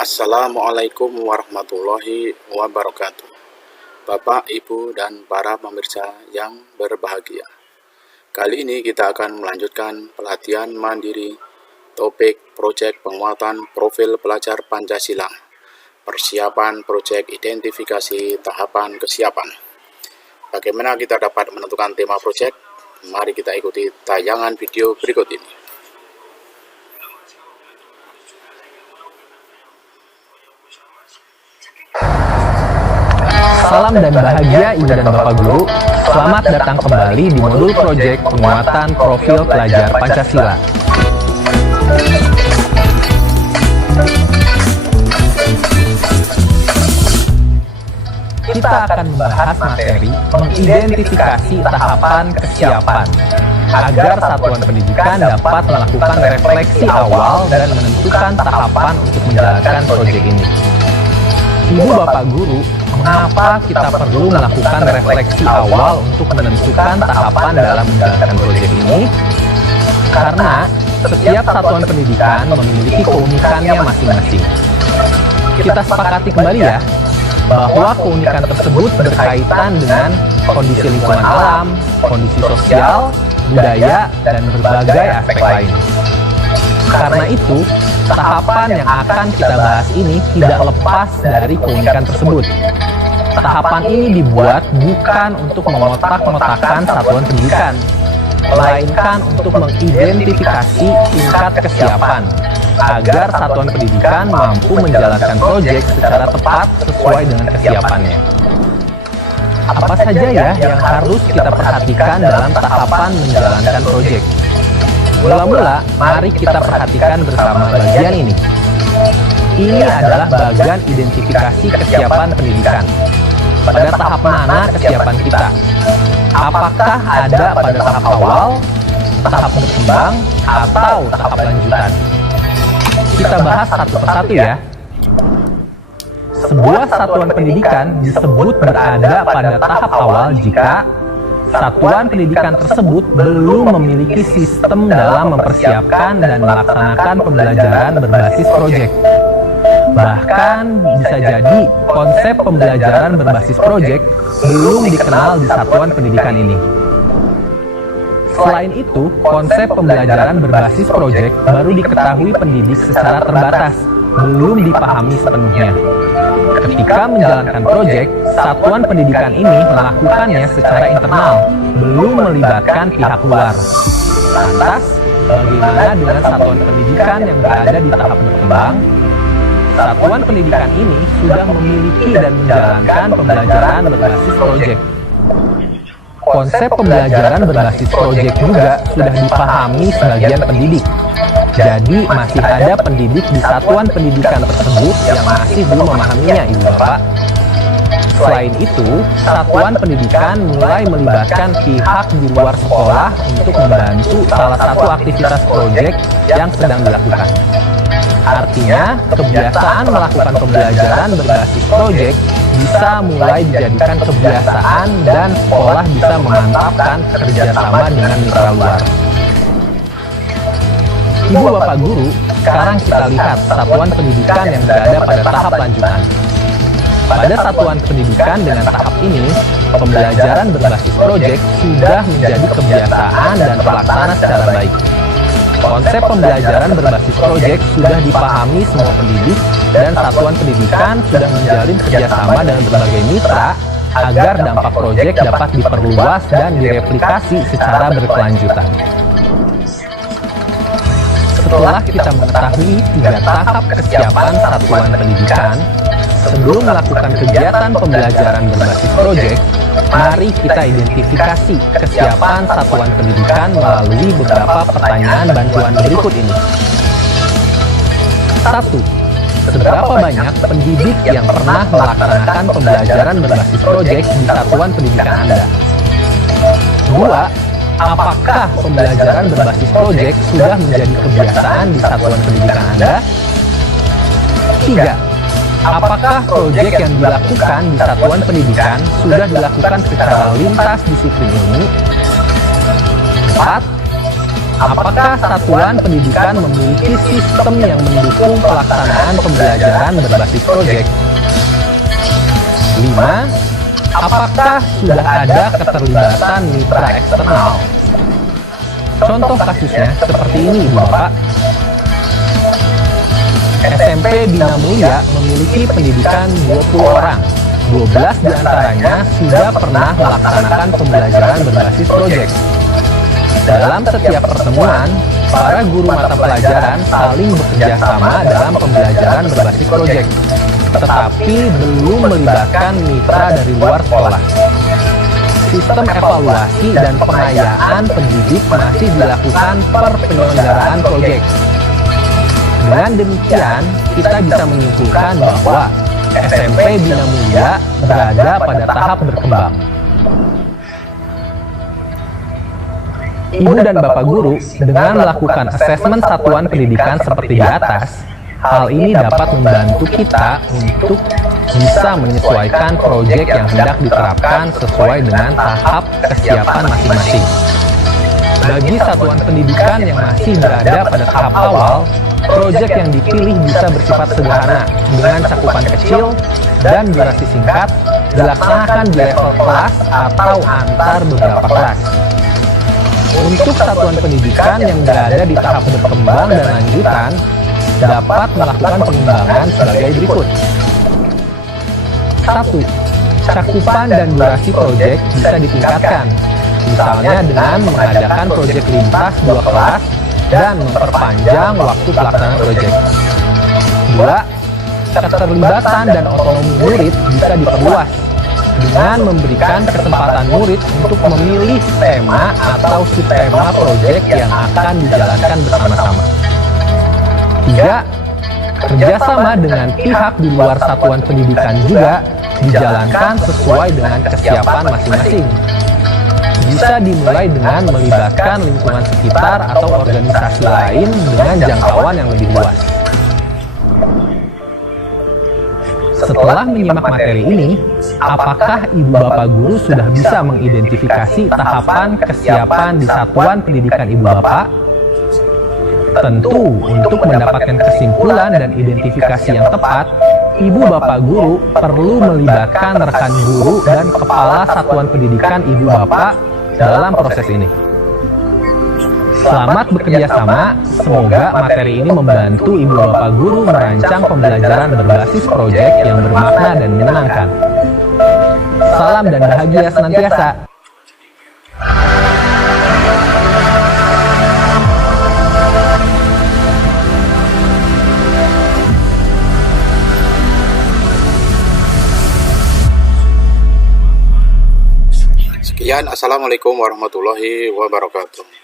Assalamualaikum warahmatullahi wabarakatuh. Bapak, Ibu, dan para pemirsa yang berbahagia. Kali ini kita akan melanjutkan pelatihan mandiri topik proyek penguatan profil pelajar Pancasila. Persiapan proyek identifikasi tahapan kesiapan. Bagaimana kita dapat menentukan tema proyek? Mari kita ikuti tayangan video berikut ini. Salam dan bahagia Ibu dan Bapak Guru. Selamat datang kembali di modul proyek penguatan profil pelajar Pancasila. Kita akan membahas materi mengidentifikasi tahapan kesiapan agar satuan pendidikan dapat melakukan refleksi awal dan menentukan tahapan untuk menjalankan proyek ini. Ibu Bapak Guru, mengapa kita perlu melakukan refleksi awal untuk menentukan tahapan dalam menjalankan proyek ini? Karena setiap satuan pendidikan memiliki keunikannya masing-masing. Kita sepakati kembali ya, bahwa keunikan tersebut berkaitan dengan kondisi lingkungan alam, kondisi sosial, budaya, dan berbagai aspek lain. Karena itu, tahapan yang akan kita bahas ini tidak lepas dari keunikan tersebut. Tahapan ini dibuat bukan untuk mengotak-ngotakan satuan pendidikan, melainkan untuk mengidentifikasi tingkat kesiapan agar satuan pendidikan mampu menjalankan proyek secara tepat sesuai dengan kesiapannya. Apa saja ya yang harus kita perhatikan dalam tahapan menjalankan proyek? Mula-mula, mari kita perhatikan bersama bagian ini. Ini adalah bagian identifikasi kesiapan pendidikan. Pada tahap mana kesiapan kita? Apakah ada pada tahap awal, tahap berkembang, atau tahap lanjutan? Kita bahas satu persatu ya. Sebuah satuan pendidikan disebut berada pada tahap awal jika satuan pendidikan tersebut belum memiliki sistem dalam mempersiapkan dan melaksanakan pembelajaran berbasis proyek. Bahkan bisa jadi konsep pembelajaran berbasis proyek belum dikenal di satuan pendidikan ini. Selain itu, konsep pembelajaran berbasis proyek baru diketahui pendidik secara terbatas, belum dipahami sepenuhnya. Ketika menjalankan proyek, satuan pendidikan ini melakukannya secara internal, belum melibatkan pihak luar. Lantas, bagaimana dengan satuan pendidikan yang berada di tahap berkembang? Satuan pendidikan ini sudah memiliki dan menjalankan pembelajaran berbasis proyek. Konsep pembelajaran berbasis proyek juga sudah dipahami sebagian pendidik. Jadi masih ada pendidik di satuan pendidikan tersebut yang masih belum memahaminya, Ibu Bapak. Selain itu, satuan pendidikan mulai melibatkan pihak di luar sekolah untuk membantu salah satu aktivitas proyek yang sedang dilakukan. Artinya, kebiasaan melakukan pembelajaran berbasis proyek bisa mulai dijadikan kebiasaan dan sekolah bisa memantapkan kerjasama dengan mitra luar. Ibu Bapak Guru, sekarang kita lihat satuan pendidikan yang berada pada tahap lanjutan. Pada satuan pendidikan dengan tahap ini, pembelajaran berbasis proyek sudah menjadi kebiasaan dan terlaksana secara baik. Konsep pembelajaran berbasis proyek sudah dipahami semua pendidik dan satuan pendidikan sudah menjalin kerjasama dengan berbagai mitra agar dampak proyek dapat diperluas dan direplikasi secara berkelanjutan. Setelah kita mengetahui 3 tahap kesiapan satuan pendidikan, sebelum melakukan kegiatan pembelajaran berbasis proyek, mari kita identifikasi kesiapan satuan pendidikan melalui beberapa pertanyaan bantuan berikut ini. 1. Seberapa banyak pendidik yang pernah melaksanakan pembelajaran berbasis proyek di satuan pendidikan Anda? 2. Apakah pembelajaran berbasis proyek sudah menjadi kebiasaan di satuan pendidikan Anda? 3. Apakah proyek yang dilakukan di satuan pendidikan sudah dilakukan secara lintas disiplin ilmu? 4. Apakah satuan pendidikan memiliki sistem yang mendukung pelaksanaan pembelajaran berbasis proyek? 5. Apakah sudah ada keterlibatan mitra eksternal? Contoh kasusnya seperti ini, Ibu Bapak. SMP Bina Mulia memiliki pendidikan 20 orang. 12 diantaranya sudah pernah melaksanakan pembelajaran berbasis proyek. Dalam setiap pertemuan, para guru mata pelajaran saling bekerja sama dalam pembelajaran berbasis proyek, tetapi belum melibatkan mitra dari luar sekolah. Sistem evaluasi dan pengayaan pendidik masih dilakukan per penyelenggaraan proyek. Dengan demikian, kita bisa menyimpulkan bahwa SMP Bina Mulia berada pada tahap berkembang. Ibu dan Bapak Guru, dengan melakukan asesmen satuan pendidikan seperti di atas, hal ini dapat membantu kita untuk bisa menyesuaikan proyek yang hendak diterapkan sesuai dengan tahap kesiapan masing-masing. Bagi satuan pendidikan yang masih berada pada tahap awal, proyek yang dipilih bisa bersifat sederhana dengan cakupan kecil dan durasi singkat, dilaksanakan di level kelas atau antar beberapa kelas. Untuk satuan pendidikan yang berada di tahap berkembang dan lanjutan, dapat melakukan pengembangan sebagai berikut. 1. Cakupan dan durasi proyek bisa ditingkatkan, misalnya dengan mengadakan proyek lintas 2 kelas dan memperpanjang waktu pelaksanaan proyek. 2. Keterlibatan dan otonomi murid bisa diperluas dengan memberikan kesempatan murid untuk memilih tema atau subtema proyek yang akan dijalankan bersama-sama. 3. Kerjasama dengan pihak di luar satuan pendidikan juga dijalankan sesuai dengan kesiapan masing-masing. Bisa dimulai dengan melibatkan lingkungan sekitar atau organisasi lain dengan jangkauan yang lebih luas. Setelah menyimak materi ini, apakah Ibu Bapak Guru sudah bisa mengidentifikasi tahapan kesiapan di satuan pendidikan Ibu Bapak? Tentu, untuk mendapatkan kesimpulan dan identifikasi yang tepat, Ibu Bapak Guru perlu melibatkan rekan guru dan kepala satuan pendidikan Ibu Bapak dalam proses ini. Selamat bekerja sama, semoga materi ini membantu Ibu Bapak Guru merancang pembelajaran berbasis proyek yang bermakna dan menyenangkan. Salam dan bahagia senantiasa. Sekian, Assalamualaikum warahmatullahi wabarakatuh.